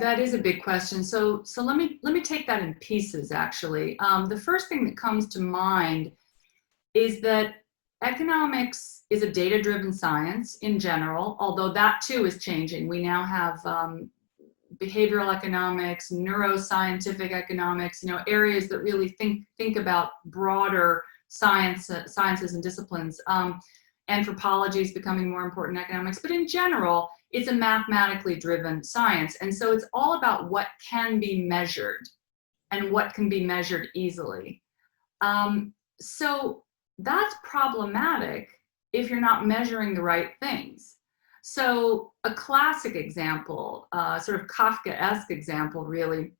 That is a big question. So let me take that in pieces, actually. The first thing that comes to mind is that economics is a data-driven science in general, although that too is changing. We now have behavioral economics, neuroscientific economics, areas that really think about broader sciences and disciplines. Anthropology is becoming more important in economics, but in general, it's a mathematically driven science. And so it's all about what can be measured and what can be measured easily. So that's problematic if you're not measuring the right things. So a classic example, sort of Kafkaesque example really,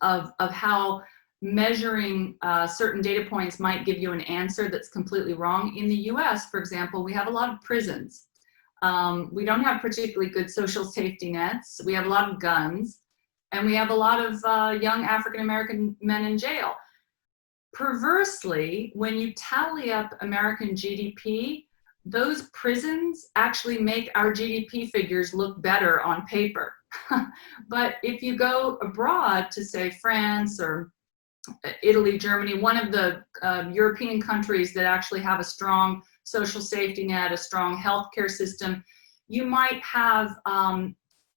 of how measuring certain data points might give you an answer that's completely wrong. In the US, for example, we have a lot of prisons. We don't have particularly good social safety nets. We have a lot of guns, and we have a lot of young African-American men in jail. Perversely, when you tally up American GDP, those prisons actually make our GDP figures look better on paper. But if you go abroad to, say, France or Italy, Germany, one of the European countries that actually have a strong social safety net, a strong healthcare system, you might have,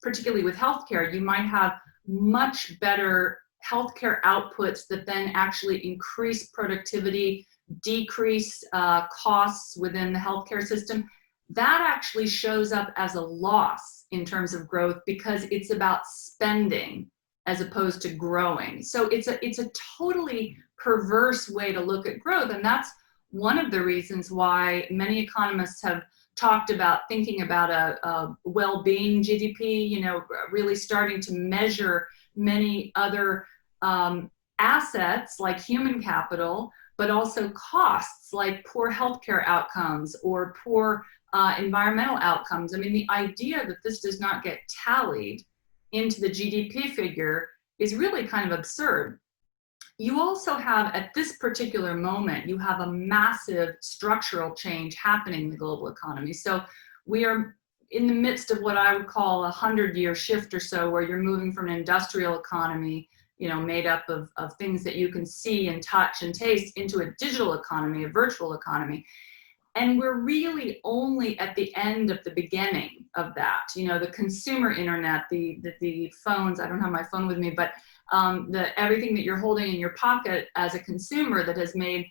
particularly with healthcare, you might have much better healthcare outputs that then actually increase productivity, decrease costs within the healthcare system. That actually shows up as a loss in terms of growth because it's about spending as opposed to growing. So it's a totally perverse way to look at growth. And that's one of the reasons why many economists have talked about thinking about a well-being GDP, really starting to measure many other assets like human capital, but also costs like poor healthcare outcomes or poor environmental outcomes. I mean, the idea that this does not get tallied into the GDP figure is really kind of absurd. You also have, at this particular moment, you have a massive structural change happening in the global economy. So we are in the midst of what I would call a 100-year shift or so, where you're moving from an industrial economy, made up of things that you can see and touch and taste, into a digital economy, a virtual economy. And we're really only at the end of the beginning of that. The consumer internet, the phones, I don't have my phone with me, but everything that you're holding in your pocket as a consumer that has made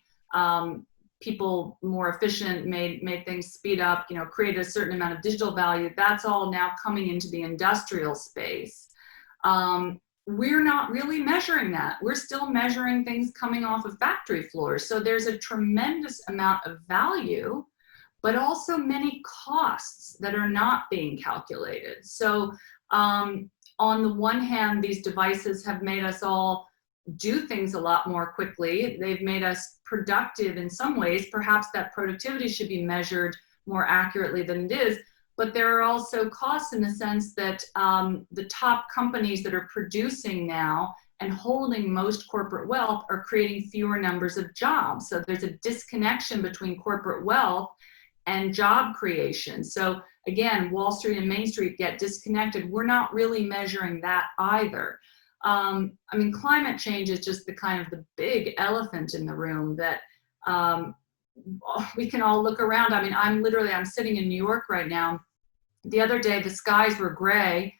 people more efficient, made things speed up, created a certain amount of digital value, that's all now coming into the industrial space. We're not really measuring that. We're still measuring things coming off of factory floors. So there's a tremendous amount of value, but also many costs that are not being calculated. So on the one hand, these devices have made us all do things a lot more quickly. They've made us productive in some ways. Perhaps that productivity should be measured more accurately than it is. But there are also costs in the sense that the top companies that are producing now and holding most corporate wealth are creating fewer numbers of jobs. So there's a disconnection between corporate wealth and job creation. So again, Wall Street and Main Street get disconnected. We're not really measuring that either. I mean, climate change is just the kind of the big elephant in the room that we can all look around. I mean, I'm sitting in New York right now. The other day, the skies were gray,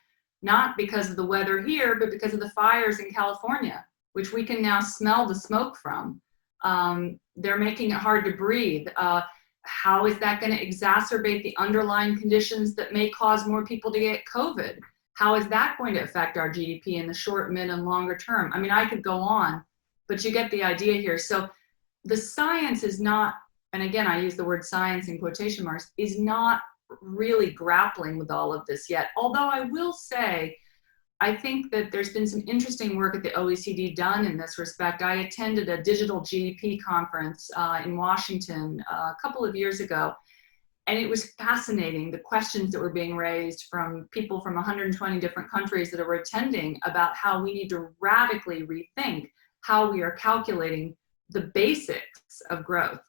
not because of the weather here, but because of the fires in California, which we can now smell the smoke from. They're making it hard to breathe. How is that going to exacerbate the underlying conditions that may cause more people to get COVID? How is that going to affect our GDP in the short, mid, and longer term? I mean, I could go on, but you get the idea here. So the science is not, and again, I use the word science in quotation marks, is not really grappling with all of this yet. Although I will say, I think that there's been some interesting work at the OECD done in this respect. I attended a digital GDP conference in Washington a couple of years ago, and it was fascinating, the questions that were being raised from people from 120 different countries that were attending about how we need to radically rethink how we are calculating the basics of growth.